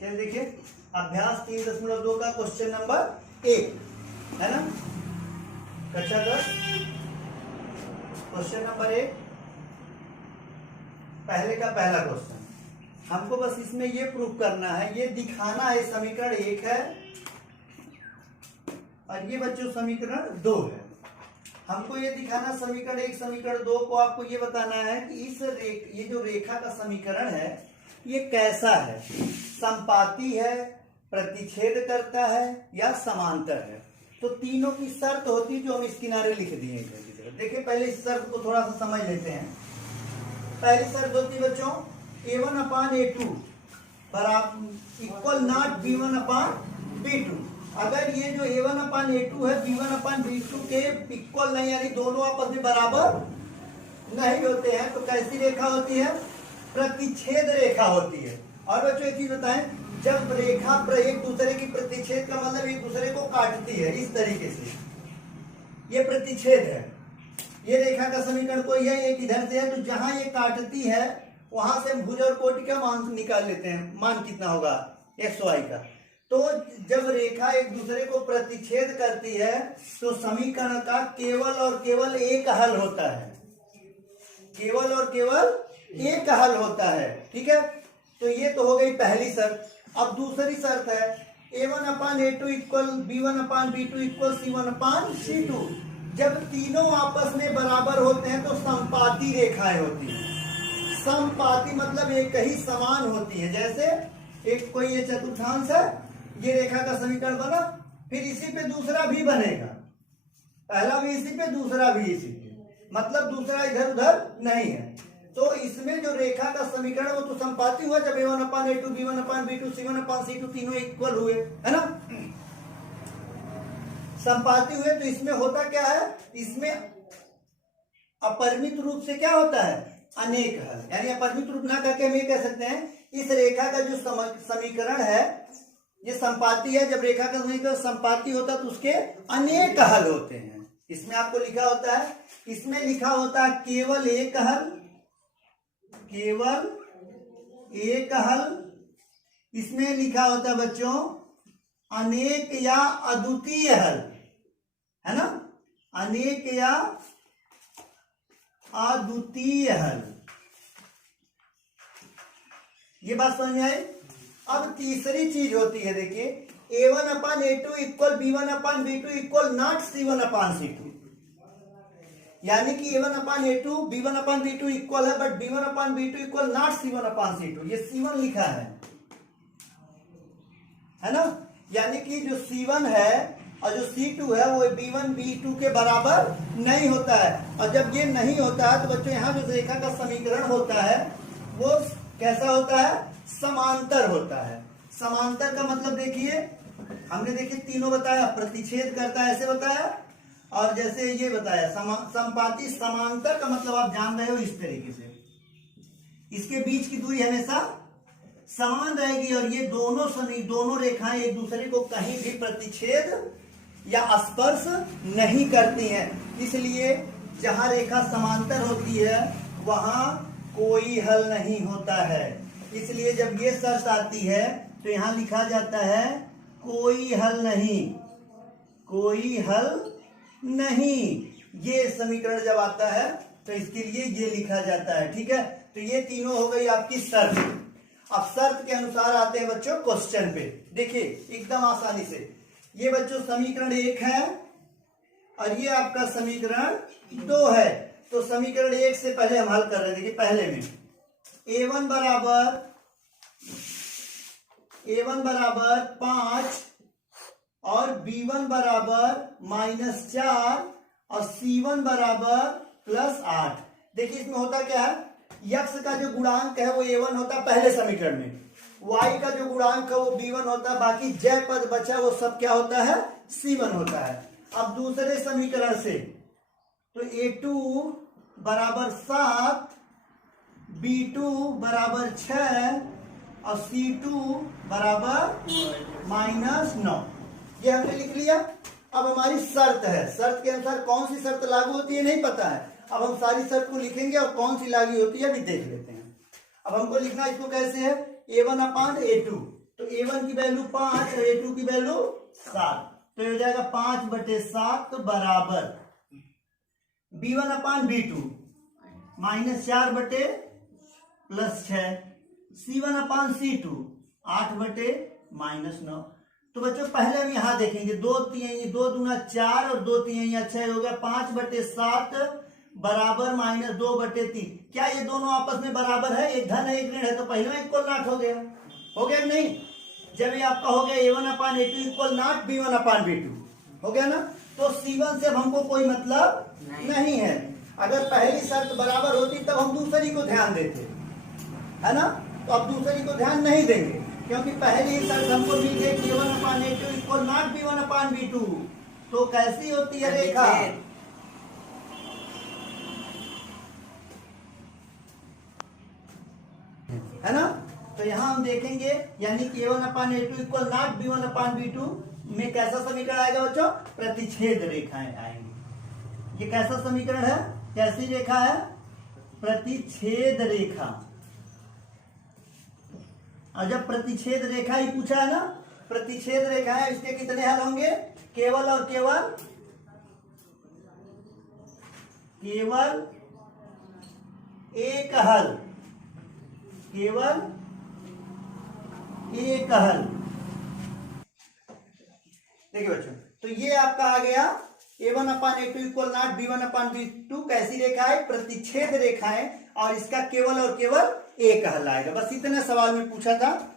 चलिए देखिए, अभ्यास 3.2 का क्वेश्चन नंबर 1 है ना, कक्षा 10 क्वेश्चन नंबर 1, पहले का पहला क्वेश्चन। हमको बस इसमें ये प्रूफ करना है, ये दिखाना है समीकरण 1 है और ये बच्चों समीकरण 2 है। हमको ये दिखाना समीकरण 1 समीकरण 2 को आपको ये बताना है कि ये जो रेखा का समीकरण है ये कैसा है, समपाती है, प्रतिच्छेद करता है या समांतर है। तो तीनों की शर्त होती है जो हम इस किनारे लिख दिए हैं। देखिए पहले इस शर्त को थोड़ा सा समझ लेते हैं। पहली शर्त होती है बच्चों A1/A2 बराबर इक्वल नॉट B1/B2। अगर ये जो A1/A2 है B1/B2 के इक्वल नहीं, यानी दोनों आपस में बराबर नहीं होते हैं, तो कैसी रेखा होती है, प्रतिच्छेद रेखा होती है। और बच्चों एक चीज बताएं, जब रेखा एक दूसरे की प्रतिच्छेद का मतलब एक दूसरे को काटती है, इस तरीके से ये प्रतिच्छेद है। ये रेखा का समीकरण कोई है, एक इधर से है, तो जहां ये काटती है वहां से हम भुज और कोटि का मान निकाल लेते हैं। मान कितना होगा XY का। तो जब रेखा एक दूसरे को प्रतिच्छेद करती है तो समीकरण का केवल और केवल एक हल होता है, केवल और केवल एक हल होता है। ठीक है, तो ये तो हो गई पहली शर्त। अब दूसरी शर्त है A1/A2 equal B1/B2 equal C1/C2। जब तीनों आपस में बराबर होते हैं तो समपाती रेखाएं होती हैं। समपाती मतलब एक ही समान होती है। जैसे एक कोई ये चतुर्थांश है, ये रेखा का समीकरण बना, फिर इसी पे दूसरा भी बनेगा, पहला भी इसी पे दूसरा भी इसी पे, मतलब दूसरा इधर उधर नहीं है। तो इसमें जो रेखा का समीकरण वो तो समपाती हुआ जब A1/A2 B1/B2 C1/C2 तीनों इक्वल हुए, है ना, समपाती हुए। तो इसमें होता क्या है, इसमें अपरिमित रूप से क्या होता है, अनेक हल। यानी अपरिमित रूप ना करके हम ये कह सकते हैं इस रेखा का जो समीकरण है ये समपाती है। जब रेखा का समीकरण समपाती होता है तो उसके अनेक हल होते हैं। इसमें आपको लिखा होता है, इसमें लिखा होता है केवल एक हल, केवल एक हल। इसमें लिखा होता है बच्चों अनेक या अद्वितीय हल, है ना, अनेक या अद्वितीय हल। ये बात समझ में आई। अब तीसरी चीज होती है, देखिए A1/A2 equal B1/B2 equal not C1/C2। यानी कि A1/A2 B1/B2 इक्वल है, but B1/B2 equal not C1/C2। ये C1 लिखा है ना। यानी कि जो C1 है और जो C2 है वो B1 B2 के बराबर नहीं होता है। और जब ये नहीं होता है तो बच्चों यहाँ जो रेखा का समीकरण होता है वो कैसा होता है, समांतर होता है। समांतर का मतलब देखिए हमने देखिए तीनों बताया, प्रतिच्छेद करता है ऐसे बताया, और जैसे ये बताया समपाती। समांतर का मतलब आप जान रहे हो इस तरीके से, इसके बीच की दूरी हमेशा समान रहेगी और ये दोनों रेखाएं एक दूसरे को कहीं भी प्रतिच्छेद या स्पर्श नहीं करती हैं। इसलिए जहां रेखा समांतर होती है वहां कोई हल नहीं होता है। इसलिए जब ये शर्त आती है तो यहां लिखा जाता है कोई हल नहीं, कोई हल नहीं। ये समीकरण जब आता है तो इसके लिए ये लिखा जाता है। ठीक है, तो ये तीनों हो गई आपकी शर्त। अब शर्त के अनुसार आते हैं बच्चों क्वेश्चन पे। देखिए एकदम आसानी से, ये बच्चों समीकरण 1 है और ये आपका समीकरण 2 है। तो समीकरण 1 से पहले हम हल कर रहे हैं। देखिए पहले में A1 बराबर 5 और B1 बराबर -4 और C1 बराबर +8। देखिए इसमें होता क्या है, यक्स का जो गुणांक है वो A1 होता है पहले समीकरण में, y का जो गुणांक है वो B1 होता है, बाकी जय पद बचा वो सब क्या होता है, C1 होता है। अब दूसरे समीकरण से तो A2 बराबर 7, B2 बराबर 6 और C2 बराबर -9। ये हमने लिख लिया। अब हमारी शर्त है, शर्त के अनुसार कौन सी शर्त लागू होती है नहीं पता है। अब हम सारी शर्त को लिखेंगे और कौन सी लागू होती है अभी देख लेते हैं। अब हमको लिखना इसको कैसे है, A1/A2। तो A1 की वैल्यू 5 और A2 की वैल्यू 7, तो ये हो जाएगा 5/7 बराबर B1 अपान B2 -4/+6, C1 अपान C2 8/-9। तो बच्चों पहले हम यहां देखेंगे 2 दूना 4 और 2 3 6 हो गया 5/7 बराबर -2/3। क्या ये दोनों आपस में बराबर है? एक धन है एक ऋण है, तो पहले में इक्वल नॉट हो गया कि नहीं? जब ये आपका हो गया A1 upon A2 equal not B1 upon B2 हो गया ना, तो C1 से अब हमको कोई मतलब नहीं है। अगर पहली शर्त बराबर होती तब हम दूसरी को ध्यान देते, है ना? तो अब दूसरी को ध्यान नहीं देंगे क्योंकि पहली ही शर्त हमको मिल गई A1 upon A2 equal not B1 upon B2। तो कैसी होती है रेखा? है ना? तो यहां हम देखेंगे यानी कि A1 upon A2 equal not B1 upon B2 में कैसा समीकरण आएगा बच्चों? प्रतिच्छेद रेखाएं आएंगी। ये कैसा समीकरण है? कैसी रेखा है? प्रतिच्छेद रेखा। और जब प्रतिच्छेद रेखा ही पूछा है ना, प्रतिच्छेद रेखा है, इसके कितने हल होंगे? केवल और केवल एक हल, केवल एक हल। देखिए बच्चों, तो ये आपका आ गया A1 upon A2 equal not B1 upon B2 कैसी रेखा है? प्रतिच्छेद रेखा है, और इसका केवल और केवल एक हल आएगा। बस इतना सवाल में पूछा था।